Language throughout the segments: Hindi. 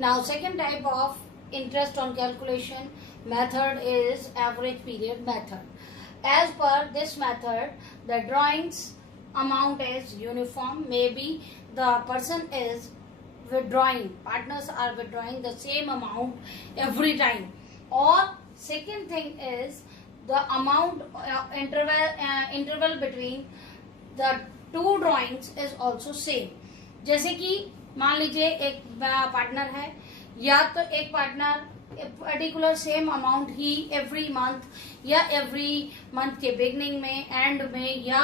Now, second type of interest on calculation method is average period method. As per this method, the drawings amount is uniform. Maybe the person is withdrawing, partners are withdrawing the same amount every time. Or second thing is the amount interval between the two drawings is also same. जैसे कि मान लीजिए एक पार्टनर है, या तो एक पार्टनर पर्टिकुलर सेम अमाउंट ही एवरी मंथ या एवरी मंथ के बिगनिंग में, एंड में, या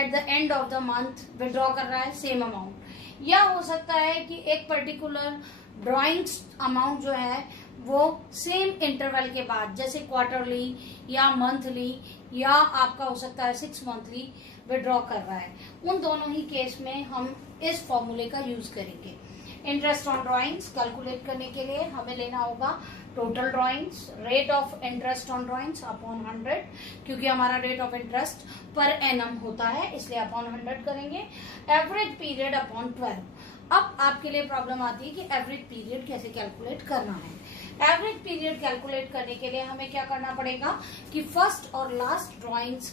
at the end of the month withdraw कर रहा है सेम अमाउंट. या हो सकता है कि एक पर्टिकुलर ड्रॉइंग्स अमाउंट जो है वो सेम इंटरवल के बाद, जैसे क्वार्टरली या मंथली या आपका हो सकता है 6 मंथली विड्रॉ कर रहा है. उन दोनों ही केस में हम इस फॉर्मूले का यूज करेंगे. इंटरेस्ट ऑन ड्रॉइंग्स कैलकुलेट करने के लिए हमें लेना होगा total drawings, rate of interest on drawings upon 100, क्योंकि हमारा rate of interest per annum होता है इसलिए अपॉन 100 करेंगे. Average period upon 12. अब आपके लिए प्रॉब्लम आती है कि एवरेज पीरियड कैसे कैलकुलेट करना है. एवरेज पीरियड कैलकुलेट करने के लिए हमें क्या करना पड़ेगा कि फर्स्ट और लास्ट ड्रॉइंग्स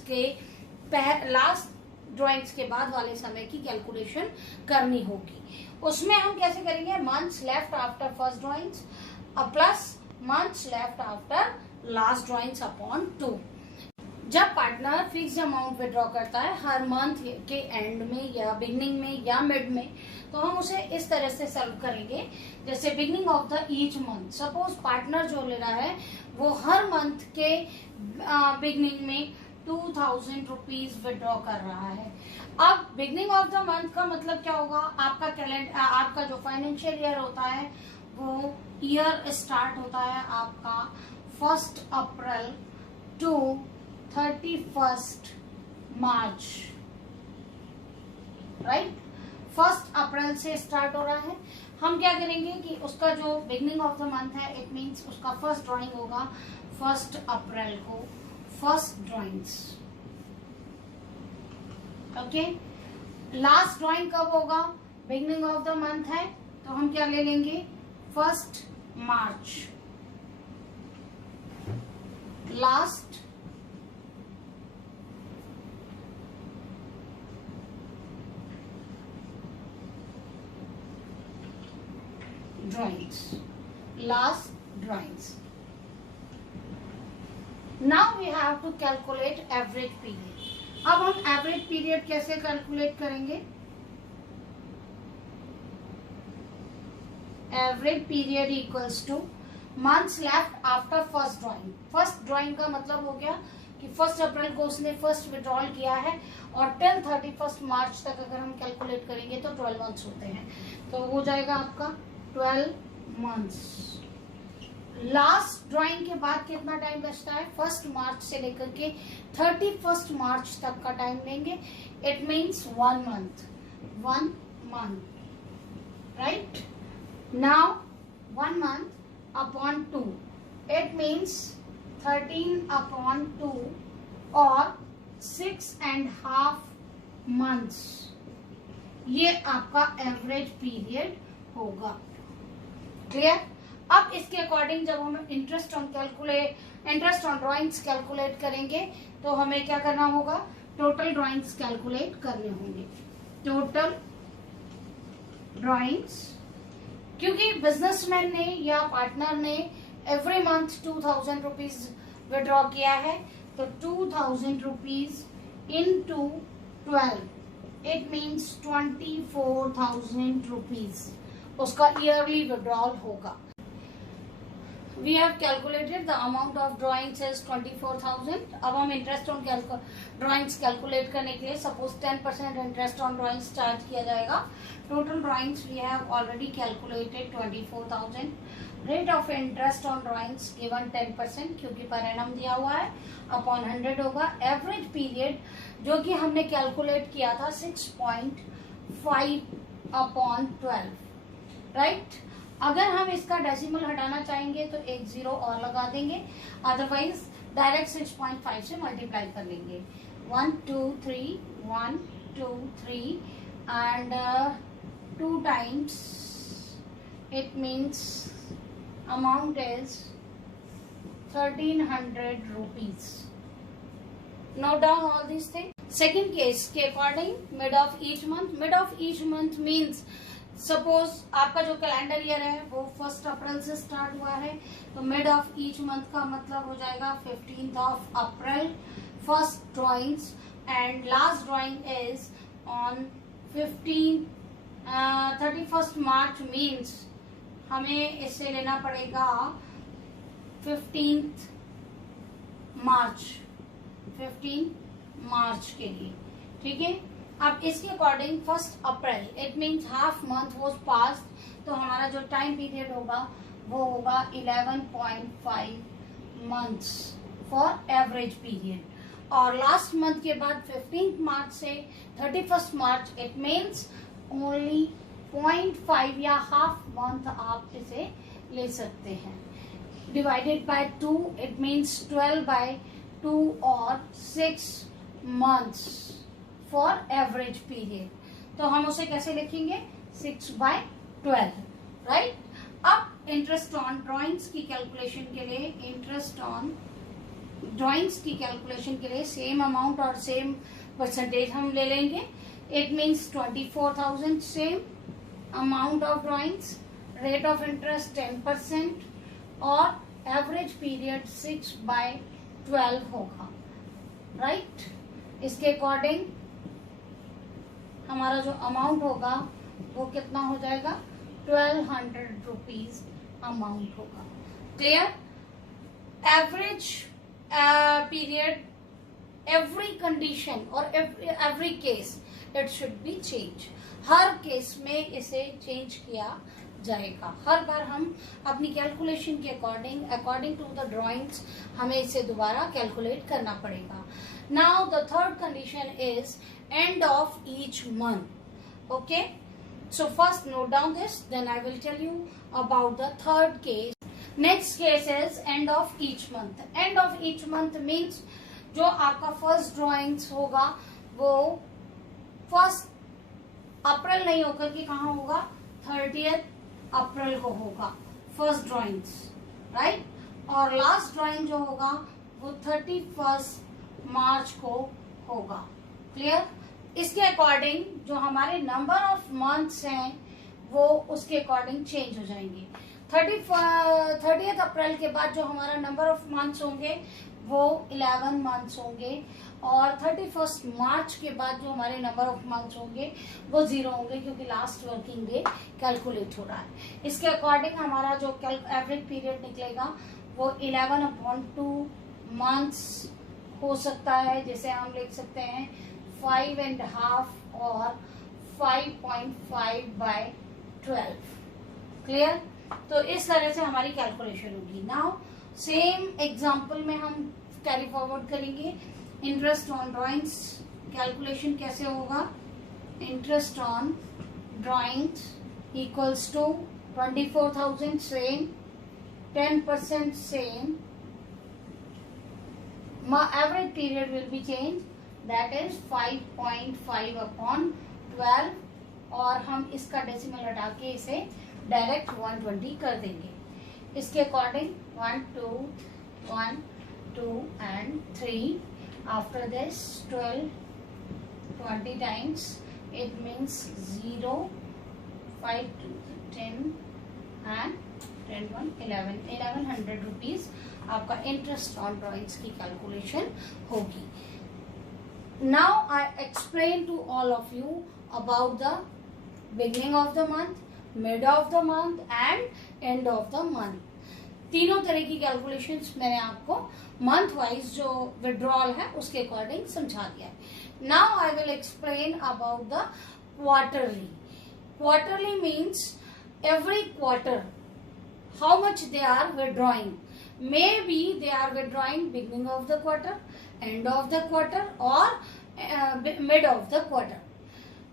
के बाद वाले समय की कैलकुलेशन करनी होगी. उसमें हम कैसे करेंगे, months left after first drawings plus months left after last drawings upon 2. जब पार्टनर फिक्स अमाउंट विड्रॉ करता है हर मंथ के एंड में या बिगनिंग में या मिड में, तो हम उसे इस तरह से सॉल्व करेंगे. जैसे beginning of the each month, suppose partner जो ले रहा है वो हर मंथ के बिगनिंग में 2000 रुपीज विड्रॉ कर रहा है. अब बिगनिंग ऑफ द मंथ का मतलब क्या होगा, आपका कैलेंडर, आपका जो फाइनेंशियल ईयर होता है वो ईयर स्टार्ट होता है आपका 1 अप्रैल टू 31 मार्च, राइट. 1 अप्रैल से स्टार्ट हो रहा है. हम क्या करेंगे कि उसका जो बिगनिंग ऑफ द मंथ है, इट मीन्स उसका फर्स्ट ड्राइंग होगा 1 अप्रैल को, first drawings. Okay. Last drawing कब होगा, बिगनिंग ऑफ द मंथ है तो हम क्या ले लेंगे 1 March. Last drawings, last drawings. Now we have to calculate average period. अब हम average period कैसे कैलकुलेट करेंगे, average period equals to months left after first drawing. First drawing का मतलब हो गया कि 1 अप्रैल को उसने फर्स्ट विड्रॉल किया है और टिल 31 मार्च तक अगर हम कैलकुलेट करेंगे तो 12 मंथ्स होते हैं, तो हो जाएगा आपका 12 मंथ्स. लास्ट ड्राइंग के बाद कितना टाइम बचता है, 1 मार्च से लेकर के 31 मार्च तक का टाइम लेंगे. It means 1 month, right. Now 1 month upon 2, it means 13 upon 2 और 6.5 मंथ्स. ये आपका एवरेज पीरियड होगा. क्लियर. अब इसके अकॉर्डिंग जब हम इंटरेस्ट ऑन ड्रॉइंग्स कैलकुलेट करेंगे तो हमें क्या करना होगा, टोटल ड्रॉइंग्स कैलकुलेट करने होंगे. टोटल ड्रॉइंग्स, क्योंकि बिजनेसमैन ने या पार्टनर ने एवरी मंथ 2000 रुपीज विड्रॉ किया है, तो 2000 rupees into 12, it means 24,000 rupees उसका ईयरली विड्रॉल होगा. We have calculated the amount of drawings is 24,000. अब हम इंटरेस्ट ऑन ड्रॉइंग्स कैलकुलेट करने के लिए suppose 10% interest on drawings charge किया जाएगा. Total drawings we have already calculated 24,000. Rate of interest on drawings given 10% क्योंकि पर एनम दिया हुआ है अपॉन 100 होगा. एवरेज पीरियड जो कि हमने कैलकुलेट किया था 6.5 अपॉन 12, राइट. अगर हम इसका डेसिमल हटाना चाहेंगे तो एक 0 और लगा देंगे, अदरवाइज डायरेक्ट 6.5 से मल्टीप्लाई कर लेंगे. 1 2 3 1 2 3 and 2 times it means amount is 1300 rupees. Note down all these things. Second case के according mid of each month. Mid of each month means suppose आपका जो कैलेंडर ईयर है वो 1 अप्रैल से स्टार्ट हुआ है, तो मिड ऑफ ईच मंथ का मतलब हो जाएगा 15 April first drawings and last drawing is on 31 March means हमें इसे लेना पड़ेगा 15 मार्च के लिए, ठीक है। अब इसके according 1 April it means half month was pass, तो हमारा जो टाइम पीरियड होगा वो होगा 11.5 मंथ्स फॉर एवरेज पीरियड। और लास्ट मंथ के बाद 15 मार्च से 31 मार्च इट मीन्स ओनली 0.5 या हाफ मंथ आप इसे ले सकते हैं। डिवाइडेड बाय 2 इट मीन्स 12/2 और 6 मंथ्स फॉर एवरेज पीरियड। तो हम उसे कैसे लिखेंगे 6/12, राइट। अब इंटरेस्ट ऑन ड्राइंग्स की कैलकुलेशन के लिए, इंटरेस्ट ऑन ड्राइंग्स की कैलकुलेशन के लिए सेम अमाउंट और सेम परसेंटेज हम ले लेंगे। It means 24,000 same amount of drawings, rate of interest 10% और एवरेज पीरियड 6/12 होगा, राइट। इसके अकॉर्डिंग हमारा जो अमाउंट होगा वो कितना हो जाएगा 1200 रुपीज अमाउंट होगा। Clear. Average period, every condition और every case it should be change. हर केस में इसे चेंज किया जाएगा। हर बार हम अपनी कैलकुलेशन के अकॉर्डिंग टू द ड्राइंग्स हमें इसे दोबारा कैलकुलेट करना पड़ेगा। Now the third condition is end of each month. Okay, so first note down this, then I will tell you about the third case. Next case is end of each month. End of each month means जो आपका फर्स्ट ड्राइंग्स होगा वो 1 अप्रैल नहीं होकर के कहाँ होगा 30 अप्रैल को होगा फर्स्ट ड्राइंग्स, राइट। और लास्ट ड्राइंग जो होगा वो 31 मार्च को होगा। क्लियर। इसके अकॉर्डिंग जो हमारे नंबर ऑफ मंथ्स हैं वो उसके अकॉर्डिंग चेंज हो जाएंगे। 30 अप्रैल के बाद जो हमारा नंबर ऑफ मंथ्स होंगे वो 11 मंथ्स होंगे और 31 मार्च के बाद जो हमारे नंबर ऑफ मंथ्स होंगे वो 0 होंगे क्योंकि लास्ट वर्किंग डे कैलकुलेट हो रहा है। इसके अकॉर्डिंग हमारा जो एवरेज पीरियड निकलेगा वो 11/2 मंथ्स हो सकता है, जिसे हम लिख सकते हैं 5.5 और 5.5/12। क्लियर। तो इस तरह से हमारी कैलकुलेशन होगी। नाउ सेम एग्जांपल में हम कैरी फॉरवर्ड करेंगे। इंटरेस्ट ऑन ड्राइंग्स कैलकुलेशन कैसे होगा। Interest on drawings equals to 24,000 same, 10% same, average period will be changed, that is 5.5/12 और हम इसका डेसिमल हटा के इसे डायरेक्ट 120 कर देंगे। इसके according 1 2 and 3 after this 12 20 times it means 0 5 2 10 and 10 1 1100 rupees आपका इंटरेस्ट ऑन ड्राइंग्स की कैलकुलेशन होगी। Now I explain to all of you about the beginning of the month, mid of the month and end of the month. तीनों तरह की कैलकुलेशंस मैंने आपको मंथ वाइज जो विड्रॉल है उसके अकॉर्डिंग समझा दिया है। Now I will explain about the quarterly. Quarterly means every quarter how much they are withdrawing. Maybe they are withdrawing beginning of the quarter, end of the quarter or mid of the quarter.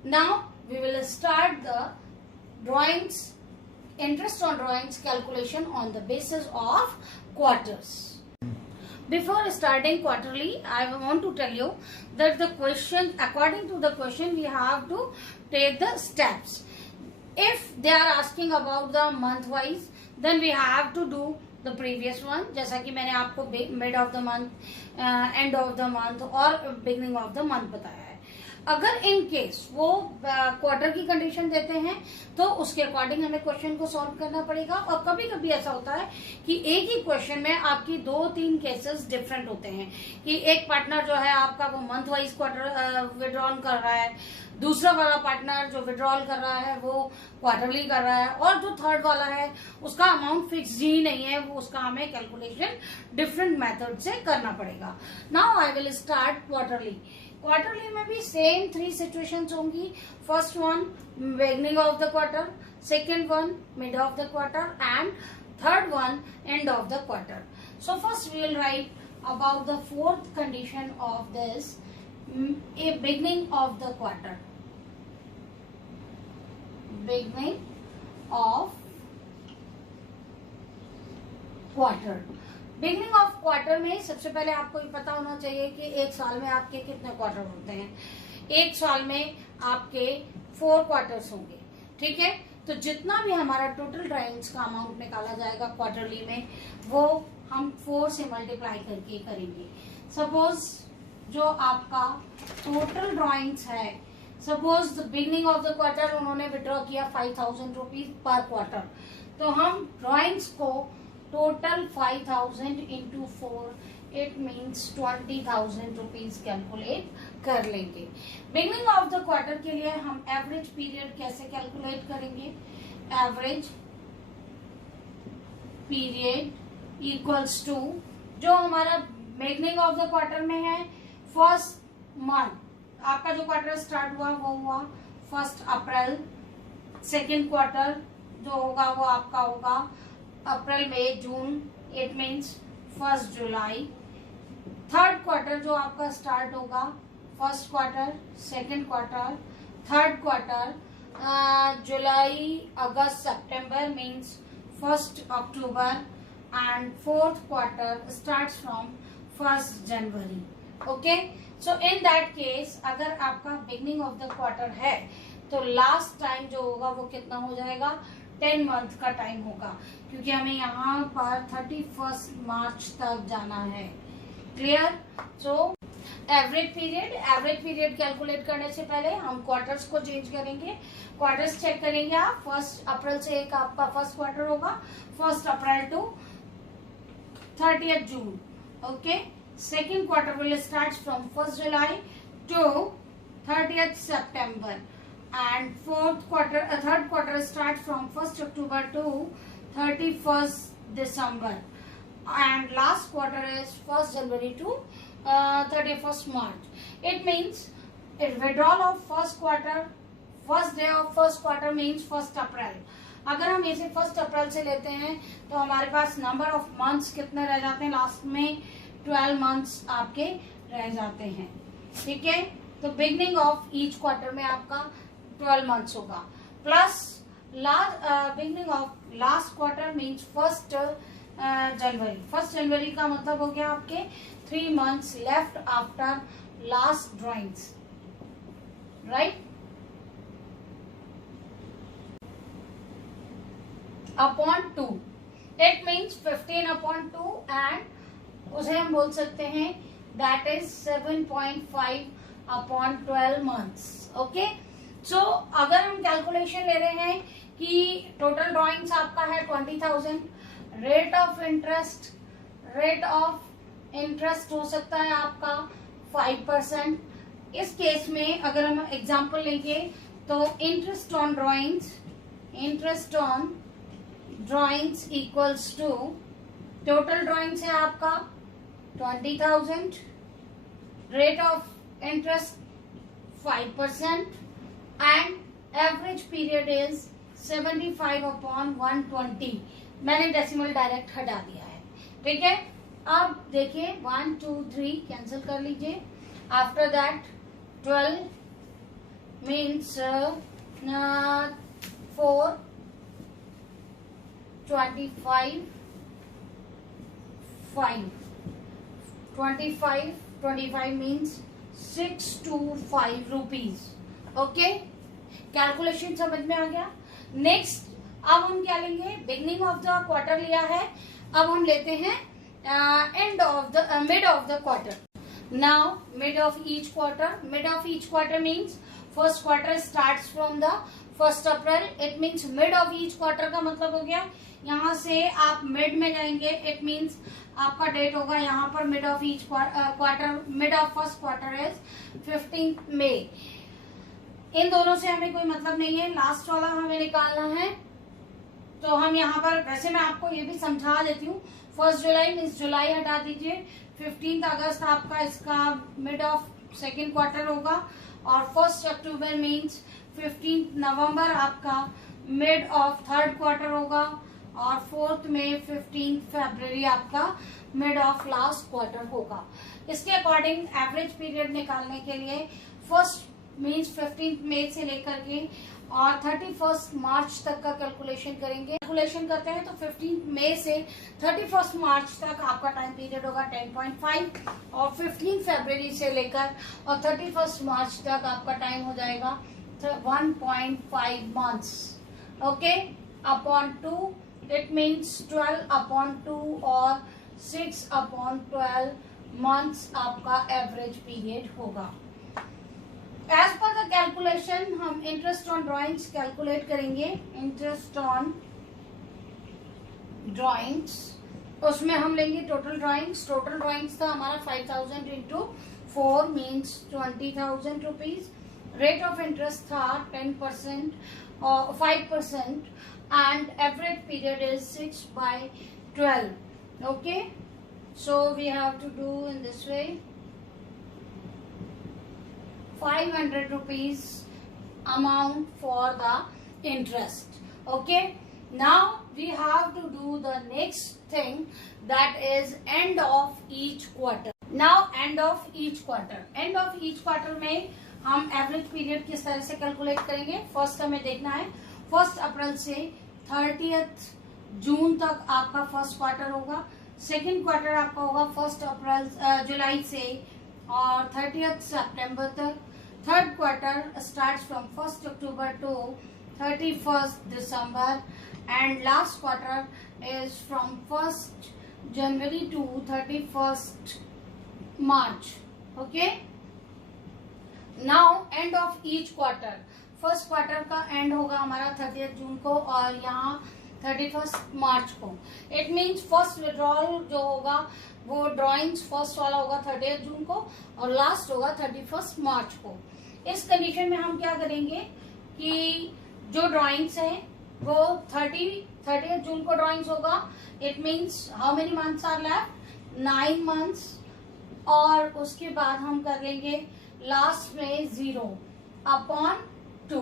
Now we will start the drawings, interest on drawings calculation on the basis of quarters. Before starting quarterly, I want to tell you that the question, according to the question, we have to take the steps. if they are asking about the month wise, then we have to do the previous one, जैसा कि मैंने आपको mid of the month, end of the month और beginning of the month बताया है. अगर इन केस वो क्वार्टर की कंडीशन देते हैं तो उसके अकॉर्डिंग हमें क्वेश्चन को सॉल्व करना पड़ेगा. और कभी कभी ऐसा होता है कि एक ही क्वेश्चन में आपकी 2-3 केसेस डिफरेंट होते हैं कि एक पार्टनर जो है आपका वो मंथ वाइज क्वार्टर विड्रॉल कर रहा है, दूसरा वाला पार्टनर जो विड्रॉल कर रहा है वो क्वार्टरली कर रहा है, और जो थर्ड वाला है उसका अमाउंट फिक्स ही नहीं है, वो उसका हमें कैलकुलेशन डिफरेंट मेथड से करना पड़ेगा. Now I will start quarterly. Quarterly में भी सेम 3 सिचुएशंस होंगी. First one beginning of the quarter, second one mid of the quarter and third one end of the quarter. So first we will write about the fourth condition of this, a beginning of the quarter. Beginning of quarter. Beginning of quarter में सबसे पहले आपको ये पता होना चाहिए कि एक साल में आपके कितने क्वार्टर होते हैं. एक साल में आपके 4 क्वार्टर्स होंगे. ठीक है, तो जितना भी हमारा टोटल ड्राइंग्स का अमाउंट निकाला जाएगा क्वार्टरली में वो हम 4 से मल्टीप्लाई करके करेंगे. सपोज जो आपका टोटल ड्राइंग्स है, suppose the beginning of the quarter उन्होंने विड्रॉ किया 5000 रुपीज पर क्वार्टर, तो हम ड्राइंग्स को total 5000 into 4, it means 20,000 rupees calculate कर लेंगे. बिगनिंग ऑफ द क्वार्टर के लिए हम एवरेज पीरियड कैसे कैलकुलेट करेंगे? एवरेज पीरियड इक्वल्स टू जो हमारा बिगनिंग ऑफ द क्वार्टर में है फर्स्ट मंथ, आपका जो क्वार्टर स्टार्ट हुआ वो हुआ 1 अप्रैल. सेकेंड क्वार्टर जो होगा वो आपका होगा अप्रैल मई June, it means 1 July. Third quarter जो आपका स्टार्ट होगा first quarter, second quarter, third quarter जुलाई अगस्त सितंबर means 1 October and fourth quarter starts from 1 January. Okay, so in that case अगर आपका बिगनिंग ऑफ द क्वार्टर है तो लास्ट टाइम जो होगा वो कितना हो जाएगा? 10 मंथ का टाइम होगा, क्योंकि हमें यहाँ पर 31 मार्च तक जाना है. Clear? So average period calculate करने से पहले हम क्वार्टर्स को चेंज करेंगे. क्वार्टर्स चेक करेंगे आप. 1 अप्रैल से एक आपका फर्स्ट क्वार्टर होगा, 1 April to 30 June. Okay, second quarter will start from 1st July to 30th September and third quarter starts from 1st October to 31st December and last quarter is 1st January to 31st March. It means withdrawal of first quarter, first day of first quarter means 1st April. अगर हम इसे 1st अप्रैल से लेते हैं तो हमारे पास नंबर ऑफ मंथ्स कितने रह जाते हैं? लास्ट में 12 मंथ्स आपके रह जाते हैं. ठीक है, तो बिगनिंग ऑफ ईच क्वार्टर में आपका 12 मंथ्स होगा plus beginning of last quarter means 1st January. 1st जनवरी का मतलब हो गया आपके 3 months left after last drawings. Right? Upon 2 it means 15/2 and उसे हम बोल सकते हैं दैट इज 7.5/12 मंथ्स. ओके, सो अगर हम कैलकुलेशन ले रहे हैं कि टोटल ड्राइंग्स आपका है 20,000, रेट ऑफ इंटरेस्ट हो सकता है आपका 5%. इस केस में अगर हम एग्जांपल लेंगे तो interest on drawings equals to total drawings है आपका 20,000, rate of interest 5% and average period is 75/120. मैंने डेसिमल डायरेक्ट हटा दिया है. ठीक है, अब देखिए 1 2 3 कैंसिल कर लीजिए. After that 12 means 4 25 5 25 means 625 rupees. Okay, calculation समझ में आ गया? नेक्स्ट अब हम क्या लेंगे, बिगनिंग ऑफ द क्वार्टर लिया है, अब हम लेते हैं and of the mid of the quarter. Now mid of each quarter. Mid of each quarter means first quarter starts from the 1 April. It means mid of each quarter का मतलब हो गया यहाँ से आप मिड में जाएंगे. इट मीन्स आपका डेट होगा यहाँ पर mid of each quarter. Mid of first quarter is 15 मई. इन दोनों से हमें कोई मतलब नहीं है, लास्ट वाला हमें निकालना है. तो हम यहाँ पर वैसे मैं आपको ये भी समझा देती हूँ. 1 जुलाई मीन्स जुलाई हटा दीजिए. 15 अगस्त आपका इसका मिड ऑफ सेकेंड क्वार्टर होगा और 1 अक्टूबर मीन्स 15 नवंबर आपका मिड ऑफ थर्ड क्वार्टर होगा और 4 मई 15 फरवरी आपका मिड ऑफ लास्ट क्वार्टर होगा. इसके अकॉर्डिंग एवरेज पीरियड निकालने के लिए फर्स्ट मीन्स 15 मई से लेकर के और 31 मार्च तक का कैलकुलेशन करेंगे. कैलकुलेशन करते हैं तो 15 मई से 31 मार्च तक आपका टाइम पीरियड होगा 10.5 और 15 फरवरी से लेकर और 31 मार्च तक आपका टाइम हो जाएगा 1.5 months. Okay, upon 2 it means 12 upon 2 और 6 अपॉन 12 मंथ्स आपका एवरेज पीरियड होगा. एज पर द कैलकुलेशन हम इंटरेस्ट ऑन ड्रॉइंग्स कैलकुलेट करेंगे. इंटरेस्ट ऑन ड्रॉइंग्स उसमें हम लेंगे टोटल ड्रॉइंग्स. टोटल ड्रॉइंग्स था हमारा 5000 into 4 means 20,000 rupees. Rate of interest था 10% और 5% and average period is 6/12. Okay, so we have to do in this way. 500 rupees amount for the interest. Okay, now we have to do the next thing, that is end of each quarter. Now end of each quarter. End of each quarter में हम एवरेज पीरियड किस तरह से कैलकुलेट करेंगे. फर्स्ट हमें देखना है 1 अप्रैल से 30 जून तक आपका फर्स्ट क्वार्टर होगा. सेकेंड क्वार्टर आपका होगा 1 जुलाई से और 30 सितंबर तक. Third quarter starts from 1 October to 31 December and last quarter is from 1 January to 31 March. Okay, now end of each quarter. First quarter का एंड होगा हमारा 30 जून को और यहाँ 31 मार्च को. इट मीन्स फर्स्ट विड्रॉल जो होगा वो ड्रॉइंग्स फर्स्ट वाला होगा 30 जून को और लास्ट होगा 31 मार्च को. इस कंडीशन में हम क्या करेंगे कि जो ड्रॉइंग्स है वो 30 जून को ड्रॉइंग्स होगा. It means how many months are left, 9 months. और उसके बाद हम कर लेंगे लास्ट में 0 अपॉन 2.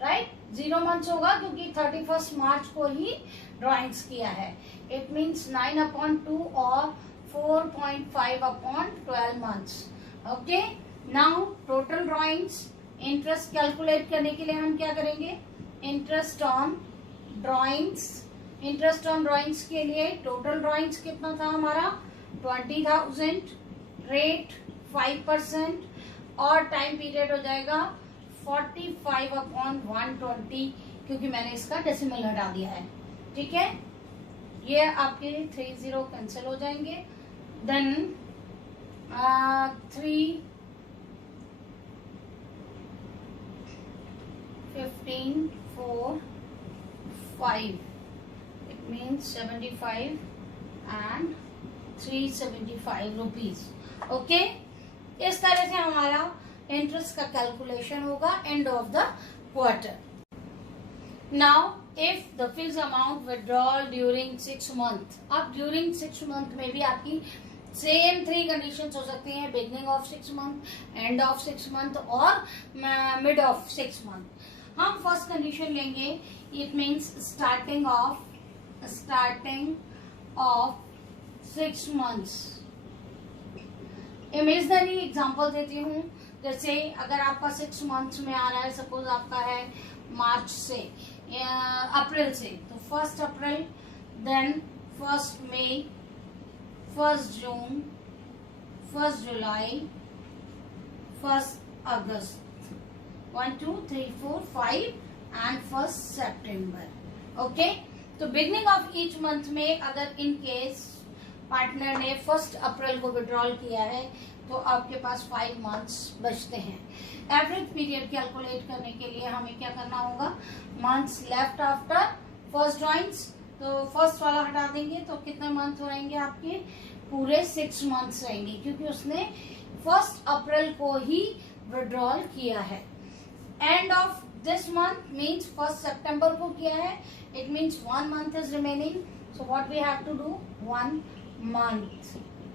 राइट, 0 मंथ्स होगा क्योंकि 31 मार्च को ही ड्रॉइंग्स किया है. इट मीन्स 9 अपॉन 2 और 4.5 upon 12 months. Okay, now total drawings. Interest calculate करने के लिए हम क्या करेंगे, interest on drawings. Interest on drawings के लिए टोटल ड्रॉइंग्स कितना था हमारा 20,000. रेट 5% और टाइम पीरियड हो जाएगा 45 अपॉन 120 क्योंकि मैंने इसका डेसिमल हटा दिया है. ठीक है, ये आपके 30 कैंसिल हो जाएंगे. Then 3 15 4 5 it means 75 and 375 rupees. Okay, इस तरह से हमारा इंटरेस्ट का कैलकुलेशन होगा and of the quarter. Now if the fix amount withdrawal during 6 month. अब ड्यूरिंग 6 मंथ में भी आपकी सेम 3 कंडीशंस हो सकती हैं, beginning of 6 month, end of 6 month और मिड ऑफ 6 मंथ. हम फर्स्ट कंडीशन लेंगे, it means starting of 6 months. Imaginary example देती हूँ. जैसे अगर आपका 6 मंथ्स में आ रहा है, सपोज आपका है मार्च से अप्रैल से, तो 1 April, then 1 May, 1 June, 1 July, 1 August. 1 2 3 4 5 and 1st September. Okay, तो बिगनिंग ऑफ ईच मंथ में अगर इन केस पार्टनर ने 1 अप्रैल को विड्रॉल किया है तो आपके पास 5 मंथ्स बचते हैं. एवरेज पीरियड कैलकुलेट करने के लिए हमें क्या करना होगा, months left after first drawings, तो फर्स्ट वाला हटा देंगे तो कितने मंथ रहेंगे आपके, पूरे 6 मंथ्स रहेंगे, क्योंकि उसने 1 अप्रैल को ही विड्रॉल किया है. End of this month means 1 सितंबर को किया है, it means 1 month is remaining. So what we have to do, 1 month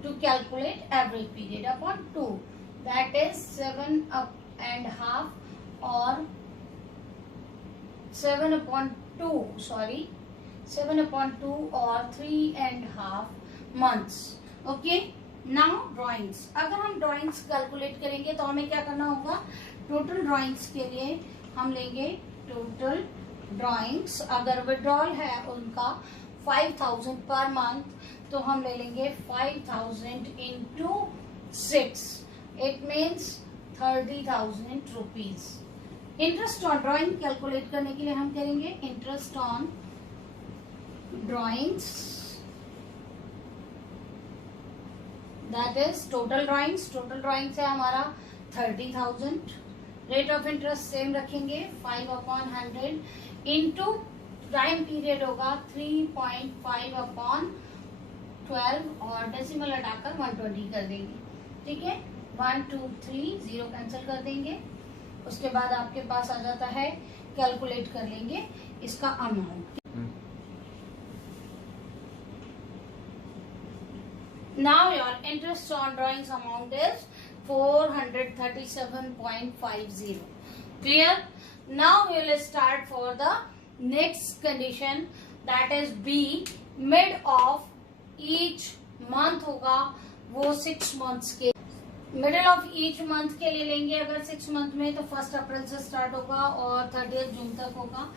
to calculate average period upon 2, that is 7.5 or 7/2 or 3.5 months. Okay, now drawings. अगर हम drawings कैलकुलेट करेंगे तो हमें क्या करना होगा, टोटल ड्राइंग्स के लिए हम लेंगे टोटल ड्राइंग्स. अगर विड्रॉल है उनका 5,000 पर मंथ तो हम ले लेंगे 5,000 into 6, it means 30,000 rupees. Interest on drawing calculate करने के लिए हम करेंगे interest on drawings, that is total drawings. Total drawings है हमारा 30,000. रेट ऑफ इंटरेस्ट सेम रखेंगे 5/100 इंटू टाइम पीरियड होगा 3.5/12 और डेसिमल हटाकर 120 कर देंगे. ठीक है, 1 2 3 0 कैंसिल कर देंगे. उसके बाद आपके पास आ जाता है, कैलकुलेट कर लेंगे इसका amount. Now your interest on drawings amount is 437.50. Clear. Now we will start for the next condition, that is B. Mid of each month होगा वो 6 मंथ्स के, मिडिल ऑफ ईच मंथ के लिए लेंगे. अगर 6 मंथ में तो 1 अप्रैल से स्टार्ट होगा और 30 जून तक होगा.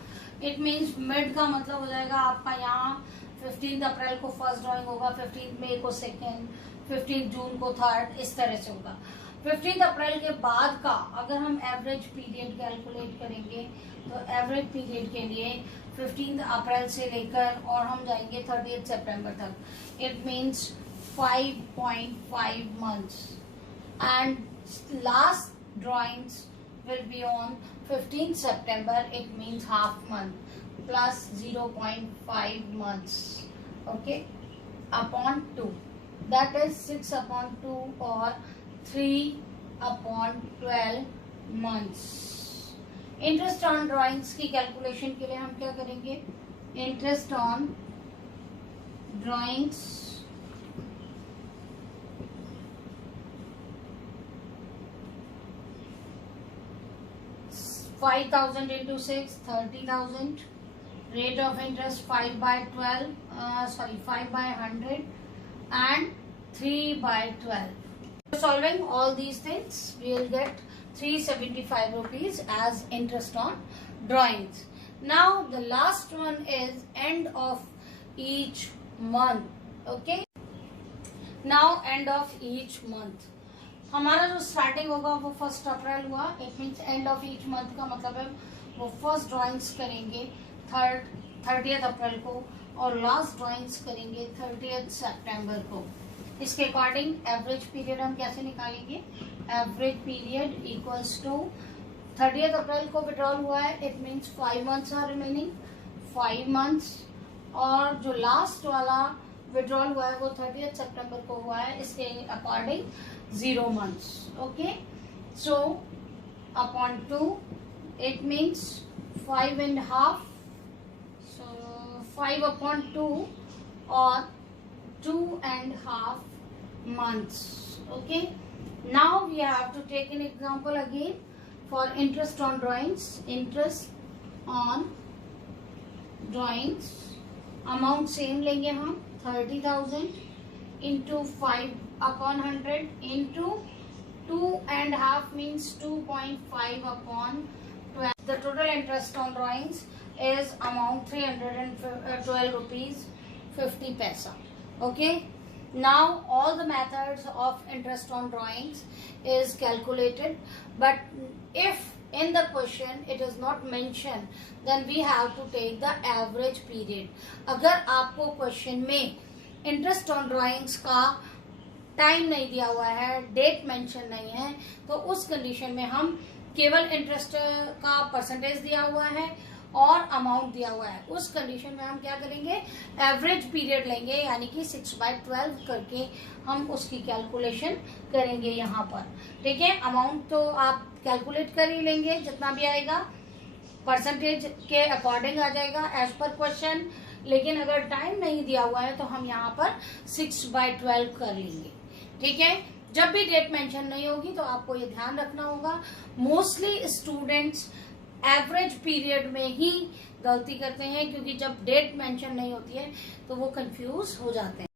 इट मीन्स मिड का मतलब हो जाएगा आपका यहाँ 15 अप्रैल को फर्स्ट ड्राइंग होगा, 15 मई को सेकेंड, 15 जून को थर्ड, इस तरह से होगा. 15 अप्रैल के बाद का अगर हम एवरेज पीरियड कैलकुलेट करेंगे तो एवरेज पीरियड के लिए 15 अप्रैल से लेकर और हम जाएंगे 30 सितंबर तक. It means 5.5 months. And last drawings will be on 15 September. It means half month plus 0.5 months. Okay, upon 2. That is 6/2 or 3/12 months. Interest on drawings की कैलकुलेशन के लिए हम क्या करेंगे, interest on drawings 5,000 into 6, 30,000. Rate of interest 5/100 and 3/12. Solving all these things, we will get 375 rupees as interest on drawings. Now the last one is end of each month. Okay. Now end of each month. हमारा जो स्टार्टिंग होगा वो 1 अप्रैल हुआ. It means and of each month का मतलब है वो फर्स्ट ड्राइंग्स करेंगे 30 अप्रैल को और लास्ट ड्राइंग्स करेंगे 30 सितंबर को. इसके अकॉर्डिंग एवरेज पीरियड हम कैसे निकालेंगे, एवरेज पीरियड इक्वल्स टू 30 अप्रैल को विड्रॉल हुआ है, it means 5 months are remaining, 5 months. और जो लास्ट वाला विड्रॉल हुआ है वो 30 सितंबर को हुआ है, इसके according 0 months. Okay, so upon 2 it means 5.5, so 5/2 or 2.5 months. Okay, now we have to take an example again for interest on drawings. Interest on drawings amount same लेंगे हम 30,000 into 5/100 into 2.5 means 2.5/12. The total interest on drawings is amount 312 rupees 50 paisa. Okay, now all the methods of interest on drawings is calculated, but if in the question it is not mentioned, then we have to take the average period. अगर आपको क्वेश्चन में इंटरेस्ट ऑन ड्राइंग्स का टाइम नहीं दिया हुआ है, डेट मेंशन नहीं है, तो उस कंडीशन में हम केवल इंटरेस्ट का परसेंटेज दिया हुआ है और अमाउंट दिया हुआ है, उस कंडीशन में हम क्या करेंगे, एवरेज पीरियड लेंगे, यानी कि 6/12 करके हम उसकी कैलकुलेशन करेंगे यहाँ पर. ठीक है, अमाउंट तो आप कैलकुलेट कर ही लेंगे, जितना भी आएगा परसेंटेज के अकॉर्डिंग आ जाएगा एज पर क्वेश्चन. लेकिन अगर टाइम नहीं दिया हुआ है तो हम यहाँ पर 6/12 कर लेंगे. ठीक है, जब भी डेट मेंशन नहीं होगी तो आपको ये ध्यान रखना होगा. मोस्टली स्टूडेंट्स एवरेज पीरियड में ही गलती करते हैं, क्योंकि जब डेट मेंशन नहीं होती है तो वो कंफ्यूज हो जाते हैं.